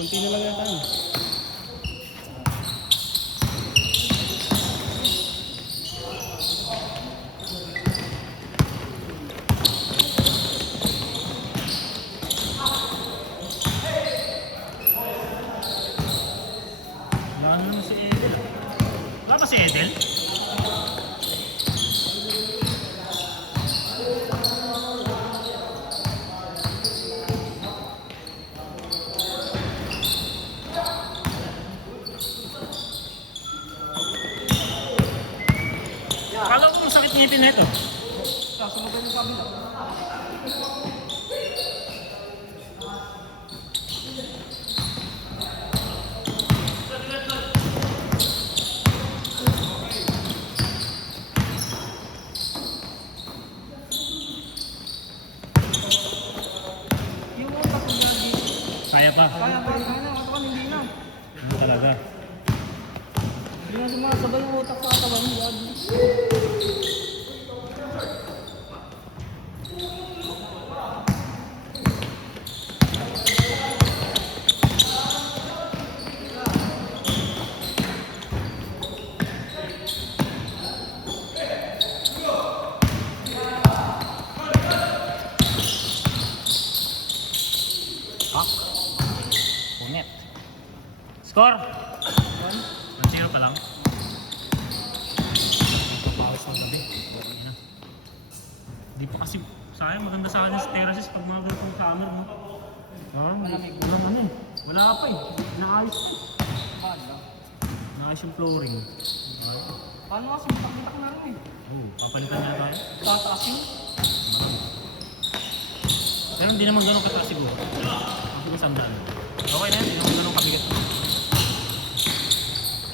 Kunti na lang yata. Wala naman si Edel. Wala ba si Edel? Kala ko kung sakit ngipin na ito. Sasunugan yung kabila. Yung utak ko lagi. Kaya pa. Kaya ba? Kaya na, katawan hindi na. Ano talaga? Hindi na sumasabay yung utak sa katawan mo. Lagi. Ha? Punet. Score! 1-0 pa lang. Pawis ng gabi. Ayun na. Di pa kasi, sayang maganda sa akin sa terraces pag mga ganitong camera mo. Walang ano eh. Wala pa eh. Naayos pa eh. Naayos yung flooring. Paano kasi matakbitak na rin eh. Oo, papalitan niya tayo. Tataas yun. Pero hindi naman ganun kataas siguro. Siguro sandaan. Okay na yan, hindi naman ganun kabigat.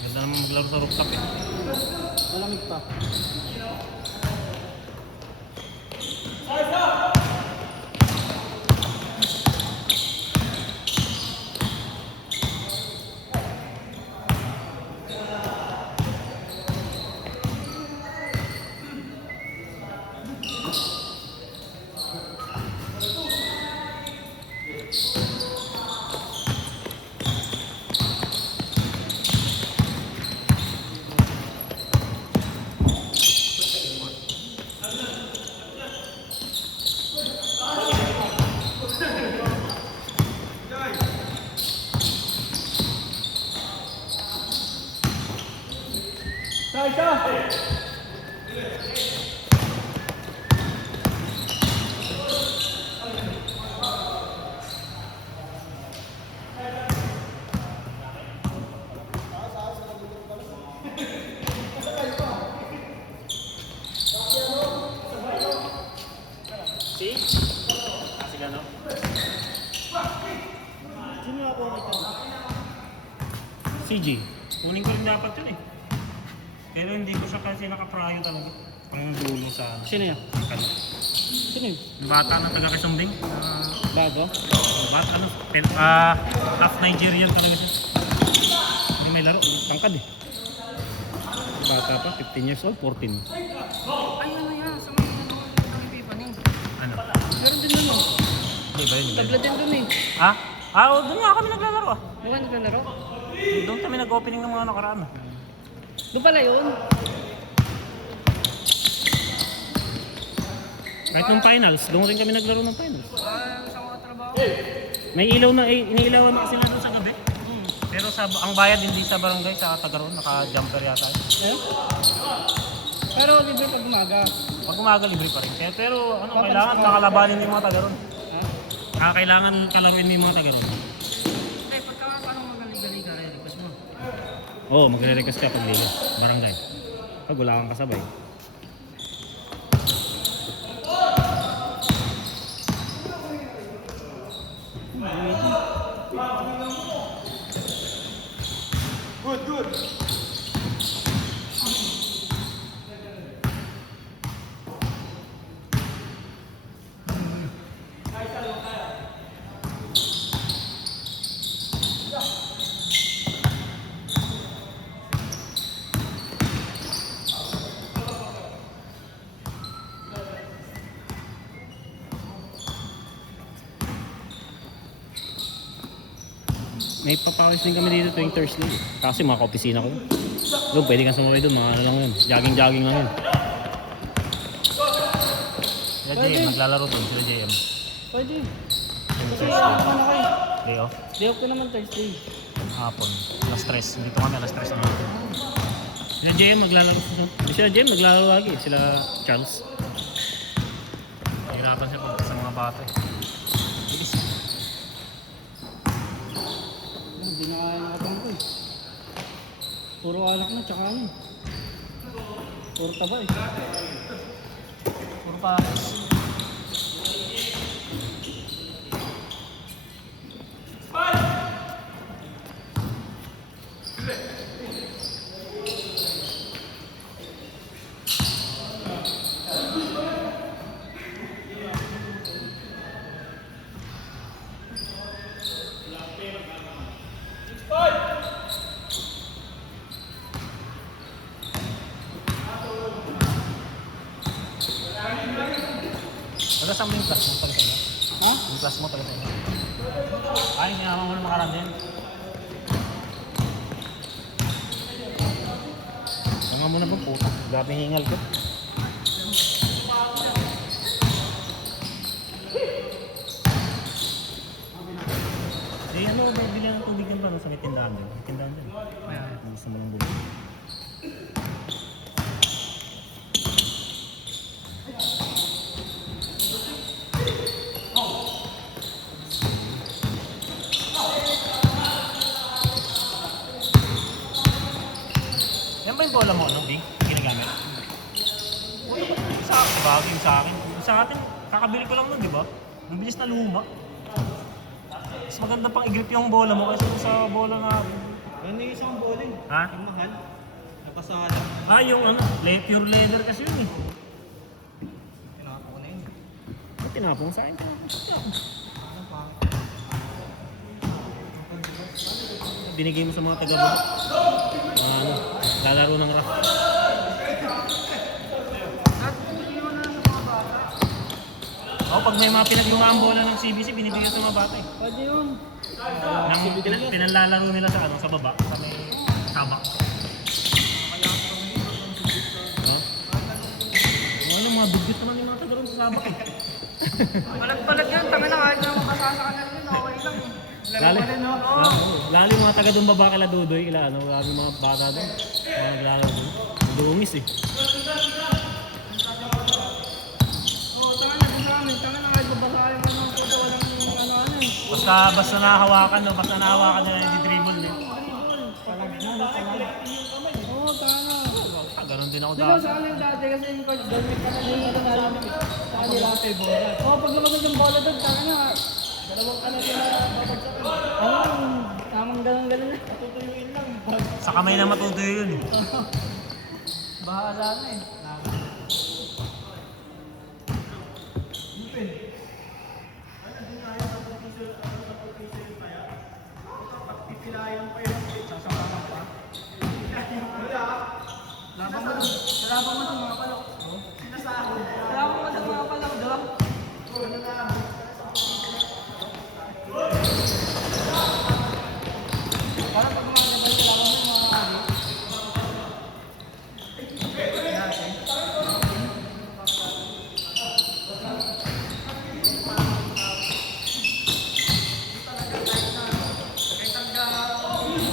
Ganda naman maglaro sa rooftop eh. Malamig pa. Si? Kasi gano'n? Sino ako ito? CG. Kunin ko rin dapat yun eh. Pero hindi ko siya kasi nakaprayo talaga. Pang dulo sa Sino yan? ano. Sino yun? Yung bata na taga Kisumbing. Bago? Bata ano? Half Nigerian talaga siya. Hindi may laro. Tangkad eh. Bata pa, 15 years old, 14. Ay, ano yan? Sa mga pipa niya. Ano? Meron din doon oh. Hindi ba yun? Tablet din doon eh. Ha? Ah, oh, doon nga kami naglalaro ah. Mukha naglalaro? Doon kami nag-opening ng mga nakaraan ah. Doon pala yun. Kahit nung finals, doon rin kami naglaro ng finals. Sa mga trabaho. May ilaw na, iniilawan na kasi na doon sa gabi. Pero ang bayad hindi sa barangay, sa Tagaron, naka-jumper yata. Eh? Pero libre pag umaga. Pag umaga, libre pa rin. Pero ano, kailangan makalabanin yung mga Tagaron. Ha? Kailangan kalaruin yung mga Tagaron. Eh, pagka paano magaling-galing ka rin? Request mo. Oo, magre-request ka pag liga, barangay. Pag wala kang kasabay. Good. may papawis din kami dito tuwing Thursday. Kasi mga ka-opisina ko. Doon, pwede kang sumaway doon. Mga ano lang yun. Jogging-jogging lang yun. Sila JM, maglalaro doon. Sila JM. Pwede. Yung Kasi Thursday. naman ako eh. Day off. Day off ko naman Thursday. Hapon. Alas 3. Dito kami alas 3 naman. Sila JM maglalaro. Sila JM naglalaro lagi. Sila Charles. Hirapan siya pag sa mga bata eh. Bilis. Hindi na kaya nakatangko eh. Puro alak na, tsaka ano. Puro taba eh. Puro pares. Taga-saan mo yung class mo? Taga-saan mo? Ha? Yung class mo taga-saan mo? Ay, sinama mo na makaraan din. Tama mo na ba puto? Grabe hingal ko. Eh ano, bili ng tubig yung sa may tindahan din. May tindahan din. Kung gusto mo nang bumili. Yan ba yung bola mo, no, Bing? Ginagamit? Sa akin, bagay yung sa akin. Yung sa atin, kakabili ko lang nun, di ba? Mabilis na luma. Mas maganda pang i-grip yung bola mo kasi sa bola na... Ano yung isang bowling? Ha? Yung mahal. Napasala. Ah, yung ano, pure leather kasi yun eh. Pinaka ko na yun. Ba't tinapong sa akin? Binigay mo sa mga taga-buhat. Ano, lalaro ng rock. Oo, pag may mga pinaglumaan bola ng CBC, binibigyan sa mga bata eh. Pwede yun. Nang pinanlalaro nila sa ano, sa baba, sa may tabak. No? Ano, mga dugyot naman yung mga taga ron sa tabak eh. Palag-palag yan. Tanga na kahit na makasasa ka na rin. Okay lang eh. Lalo, lalo yung mga taga doon baba kila Dudoy, kila ano, lalo yung mga bata doon. Mga naglalaro doon. Dungis eh. Oo, tanga na din sa amin. Tanga na kahit babasahin mo ng puto. Walang ano-ano eh. Basta nahawakan, no? Basta nahawakan nila yung dribble eh. Palag na, palag. Oo, tanga na. Ah, ganun din ako Di ba dati. sa amin dati kasi yung coach doon, may kanaling ito nalaman eh. Sa kanila. Oo, pag lumagod yung bola doon, tanga na. Dalawang kanan yung babagsak. Ano, tamang ganun-ganun na. Tutuyuin lang. Sa kamay na matutuyo yun eh. Bahala na eh. Labang mo dun. Labang mo dun mga palok. Sinasahod. Labang mo dun mga palok, diba? Parang pag mga gabay sila ako ng mga kami.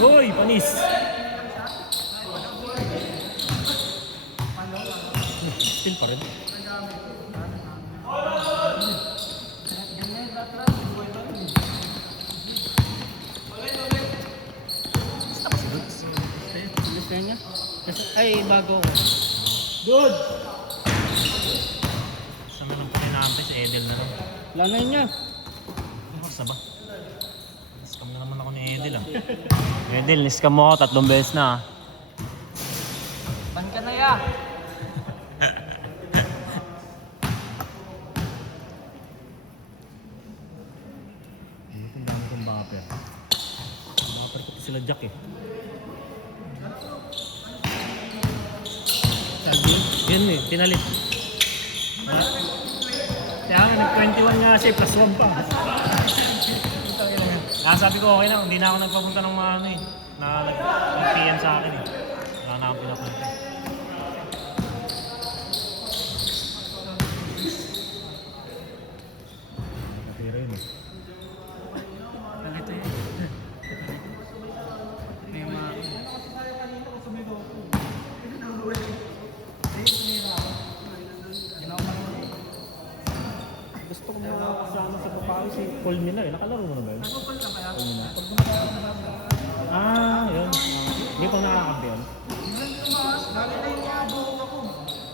Hoy, panis! Still pa rin. Gusto niya? Ay, bago ko. Good! Sa manong pininaampi si Edel na lang. Lanay niya. Basta ba? Niskam na naman ako ni Edel ah. Edel, niskam mo ako 3 beses na ah. Pan ka na ya. Ano kung dami kong bumper? Bumper ko sila Jack eh. Sabi, yun eh, pinalit. Kaya nga, nag-21 nga siya, plus 1 pa. Kaya sabi ko okay na, hindi na ako nagpapunta ng mga ano eh. Na nag-PM sa akin eh. Wala na akong pinapunta. Nakatira yun eh. Ganito yun. May mga... Gusto ko mga kasama sa Papawi si Paul Miller. Nakalaro mo na ba yun? Nagpapal ka kaya? Ah, yun. Hindi pang nakakampi yun. Minsan tumaas, dati na yung mga buhok ako.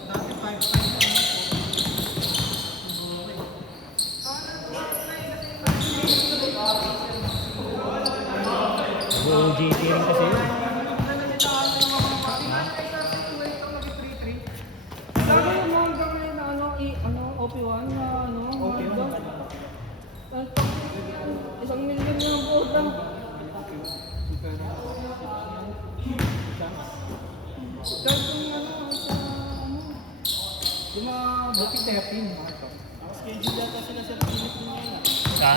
Dati 5'5". OJT rin kasi yun. Sabi yung mga gawin na OP1 na isang milyon na ang puta. Kahit yung sa yung mga buti 13. Schedule data sila sa Philip ngayon. Sa?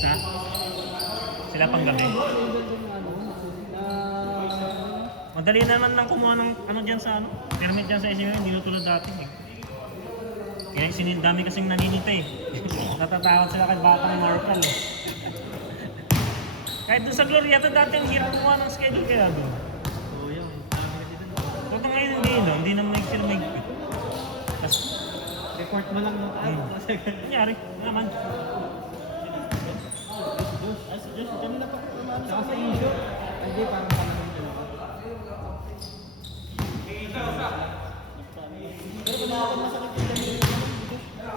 Sa? Sila pang gabi. Madali naman nang kumuha ng ano dyan sa ano. Permit dyan sa SMU, hindi na tulad dati eh. Kaya dami kasing naninita eh. Natatakot sila kay Batang Marcal eh. Kahit doon sa Glorieta dati ang hirap kumuha ng schedule kaya doon. Oo yun. Dami kasi dun. Toto ngayon hindi naman sila may tapos, Report mo lang no. nangyari naman. Saka sa issue, hindi parang panahon dyan.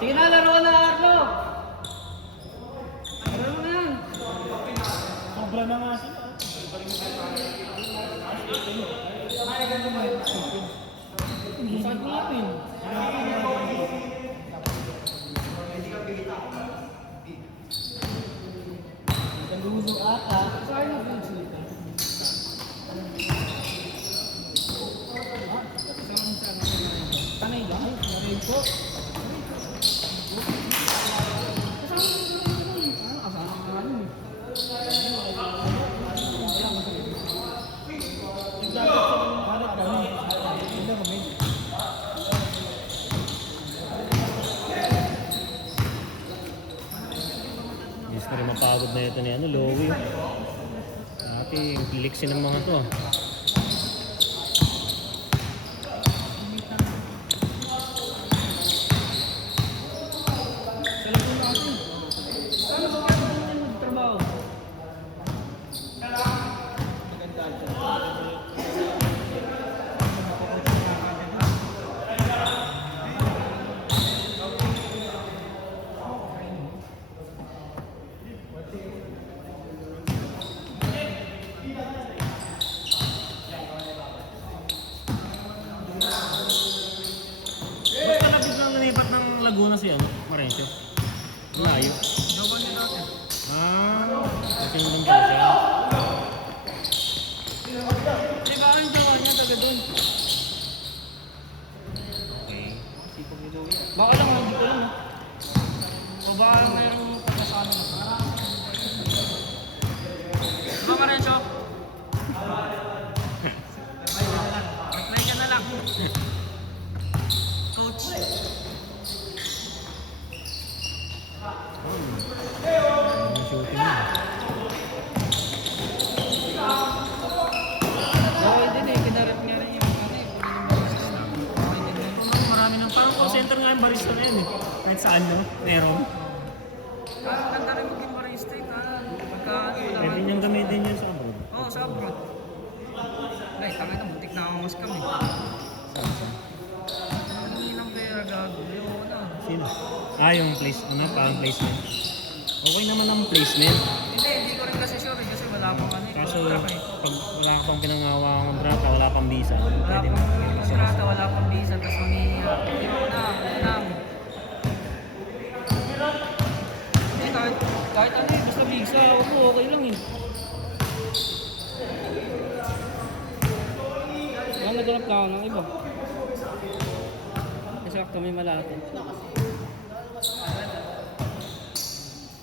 Sige na, laro na Arlo! Laro na yan! Sobra na nga sila. Masakit mo natin. Nagugusok ata. Saan na po sila? Tanay lang? Narin po. Yes na rin mapagod na ito ni ano, Lowy. Dati yung piliksin ng mga to. Ba't pala biglang nalipat ng Laguna si ano, Marencio? Layo. Gawa niya dati. Ah, kasi nandun dyan siya. Di ba ang gawa niya taga doon? Okay. Baka lang, hindi ko lang. O baka lang mayroong pagkasama na. Diba Marencio? Apply ka na lang. Coach. Ang shooting na. Okay din eh, kinarap niya rin yung ano eh. Marami nang parang call center nga yung barista na yun eh. Kahit saan no, meron. Parang ganda rin maging barista eh. Pagka Pwede niyang gamitin yun sa abroad. Oo, sa abroad. Ay, tangay na, muntik na akong maskam eh. Hindi ng pera gago. Ayoko na. Sino? Ah, yung place, ano, parang placement. Okay naman ang placement. Hindi ko rin kasi sure eh, kasi wala pang ano eh. Kaso, contract eh. pag wala ka pang pinangawa ng kontrata, wala pang visa. Wala Pwede pang mo. kontrata, wala pang visa, tapos manghihirap. Ayoko na, lang. Hindi, kahit ano eh, basta visa, ako okay lang eh. Kaya naghanap na ako ng iba. Kasi kami malapit.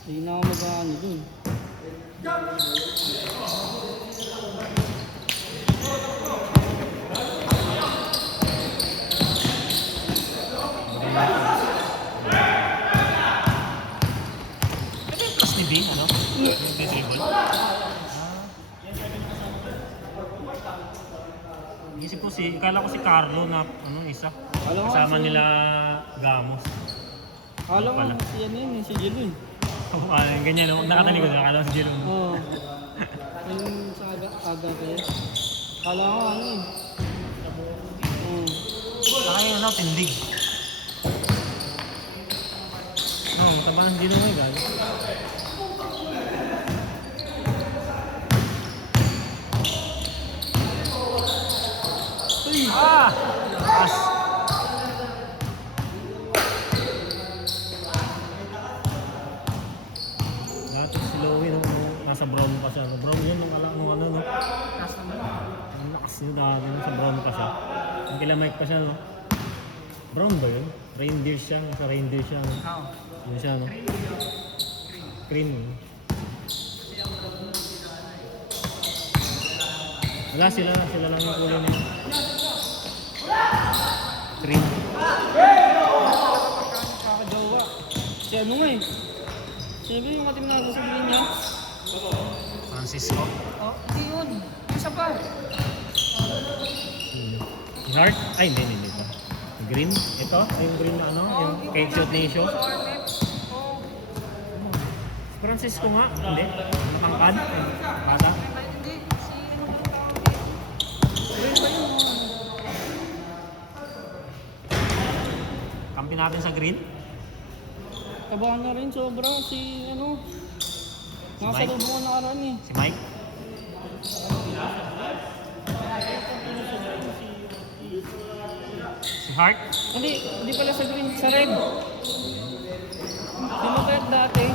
Hindi na ako mag-ano dun. Ano yung plus ni B, ano? Yung disable? Isip ko kala ko si Carlo na ano isa. Alam ko Kasama si- nila Gamos. Akala Pala. ko si ano yun, si Jilo eh. Yung ganyan, no? Nakatalikod, nakala ko si Jerome. Oo. Yung sa aga kaya. Akala ko ano eh. Saka yung ano, tindig. Oo, taba ng Gino ngayon, gago. Ah! As! Dati si Louie, no? Nasa brown pa siya. Brown yun, nung alam mo ano, no? Ang lakas niya dati, nasa brown pa siya. Ang kila Mike pa siya, no? Brown ba yun? Reindeer siya, nasa reindeer siya, no? Yun siya, no? Cream, no? Wala sila lang yung kulay niya. Cream. Kakajowa. Si ano nga eh. Sino ba yung matimnado sa green niya? Francisco. Oh, hindi yun. Isa pa. Si Heart? Ay, hindi pa. Green? Ito? Ay, yung green na ano? Yung cake shot ni Isho? Francisco nga? Hindi. Nakangkad? Bata? Hindi. Si ano ba yung tawag eh? Green ba yun? Kampi natin sa green. Kabahan na rin sobra si ano. Nasa Mike? loob mo nakaraan eh. Si Mike. Si Hart. Hindi pala sa green, sa red. Sino ba yung dati?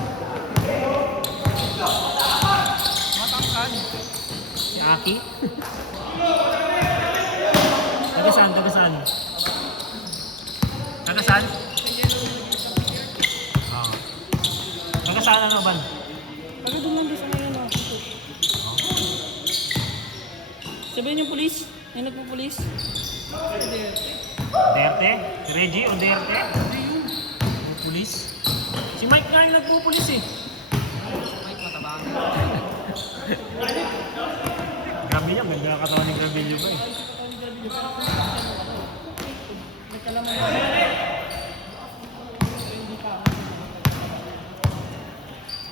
Matangkad. Si Aki. Taga saan? Taga saan? Taga saan? Ah. Taga saan ano ban? Taga doon lang din sa ngayon ah. Sabihin yung pulis. Yung nagpo-pulis. Derte? Si Reggie o Derte? Nagpupulis? Si Mike nga yung nagpupulis eh. Mike matabang. Grabe niya, ganda katawan ni Gravillo ba eh. May kalaman na.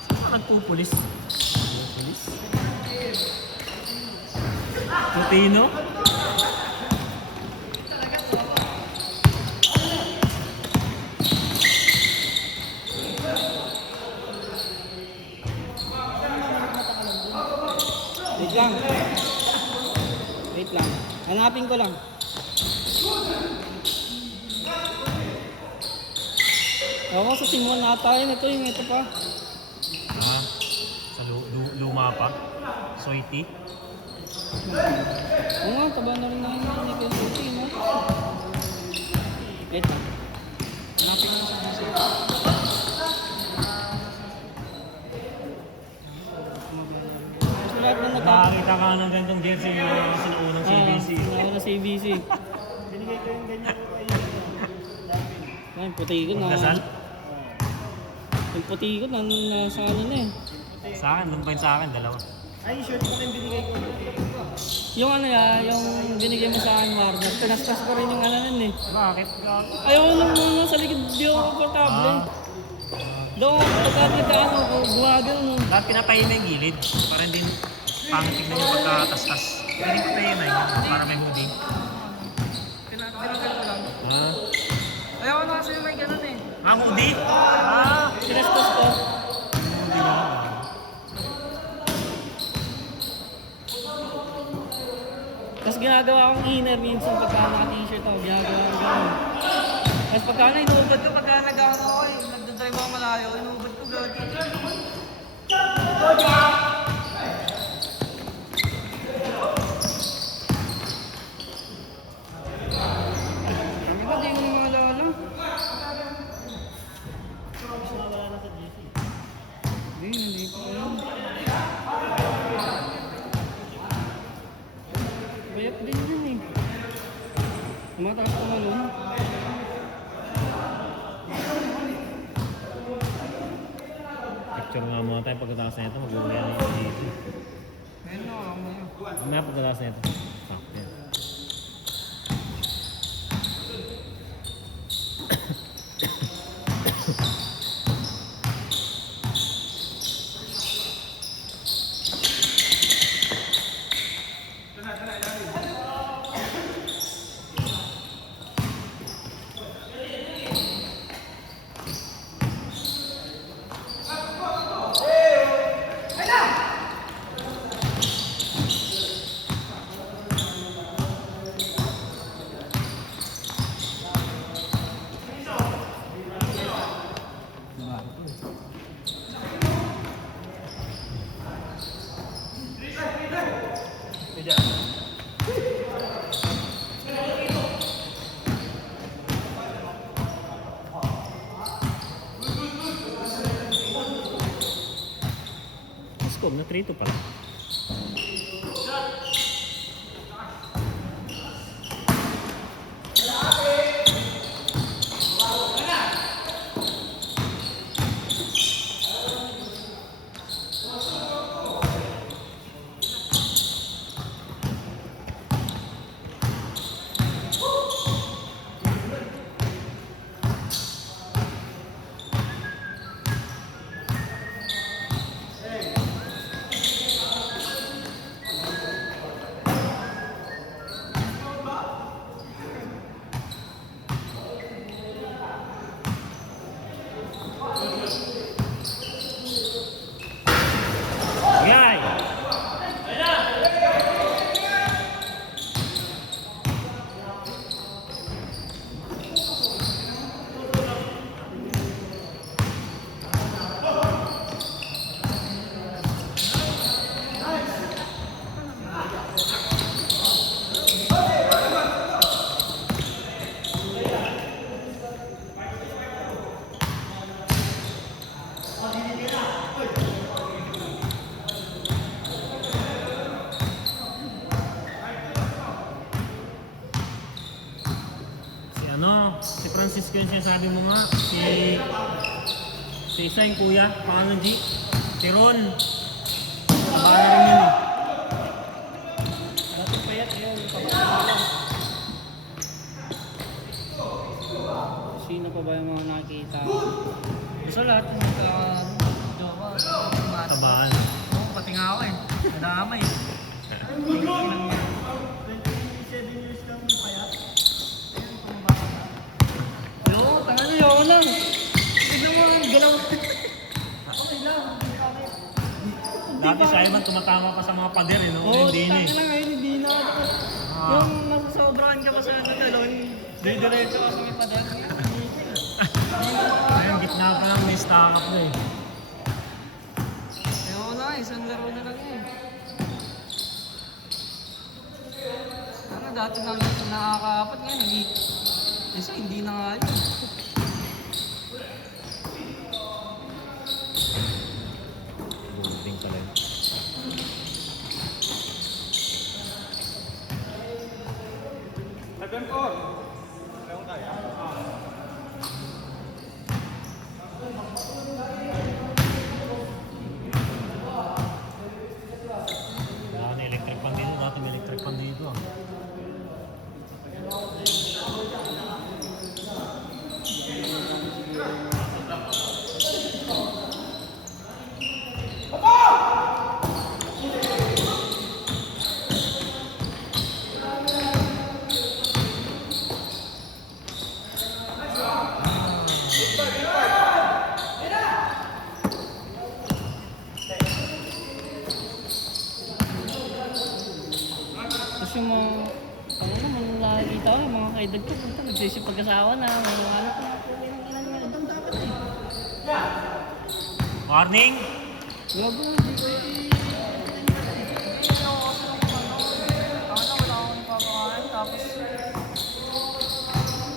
Saan ka nagpupulis? Nagpupulis? Tutino? Wait lang. Wait lang. Hanapin ko lang. Ako sa team 1 nata yun. Ito yung ito pa. Ah, sa luma pa. Soiti. Oo nga, taba na rin na yun. Hindi ko yung team mo. Wait lang. Hanapin ko sa team. Mas lahat na nata. Nakakita ka ng gantong jersey yung sa unang CBC. Ako na CBC. Ay, puti ko na. Dasal? Yung puti ko na nasa ano na eh. Sa akin, lumpain sa akin, dalawa. Yung ano yung binigay mo sa akin, Warner, pinastas ko rin yung ano nun eh. Bakit? Ayaw ko nung muna sa likod, di ako komportable. Doon ako pagkakita ko, buwagan mo. Lahat pinapahima yung gilid. Para hindi pangit tignan yung pagkatastas. Hindi papahima yun, para may hoodie. Tinagal ko lang. Ah, Ayaw ko na kasi may ganun eh. Ah, hoodie? Ah! Pinastas ko. Tapos ginagawa kong inner minsan pagka naka-t-shirt ako, ginagawa ko gano'n. Tapos pagka inubad ko, pagka nag-ano ako eh, nagdadrive ako malayo, inubad ko gano'n. Ano ba, di ko na maalala? Hindi pa yun. Picture nga muna tayo pagkatapos na ito. Mag-uwi na yung dito. Ngayon na, mamaya. Mamaya pagkatapos na ito. Yan. Scope na 3-2 pala. Yay! Si Francisco yung sinasabi mo nga, si isa yung kuya, pangalan G, si Ron. Taba na rin yun eh. Dati payat yun, papakala. Sino pa ba yung mga nakikita? Gusto lahat ng jowa. Tabaan. Oo, pati nga ako eh. Nadamay. Yo, tanga na yun lang. Tignan mo ang galaw. Okay lang. Dati si Ivan tumatama pa sa mga pader eh, no? Oo, Hindi na eh. tanga na ngayon, hindi na. Ah. Yung masasobrahan ka pa sa talon, diretso ka sa may padal. Ayun, gitna pa lang, may stock up na eh. Ayoko na, isang laro na lang eh. Ano, dati lang nakakaapat nga, hindi. Kasi hindi na nga yun. Building pala yun. Wala na electric pan dito, dati may electric pan dito ah. Tapos yung mga, ano naman nakikita ko, yung mga kaedad ko, punta, nagsisipag-asawa na, may mga anak na, uwi ng ilan nga, doon dapat eh. Morning! Gago, hindi ako kasi ng ano, wala akong papakain, tapos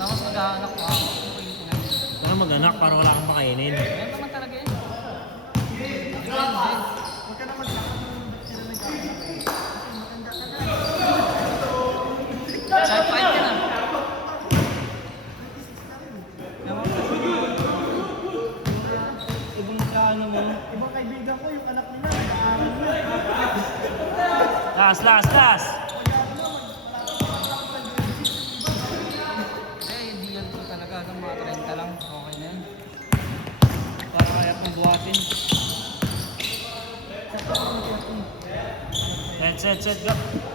mag-aanak pa ako. Wala mag-anak para wala kang makainin. Ganyan naman talaga yun. Huwag ka naman kahit fight ka na. Ewan ko. Ibang ano mo, ibang Last. Hindi yan po talaga. Ng mga 30 lang. Okay na yan. Para kaya pong buhatin. Set, go.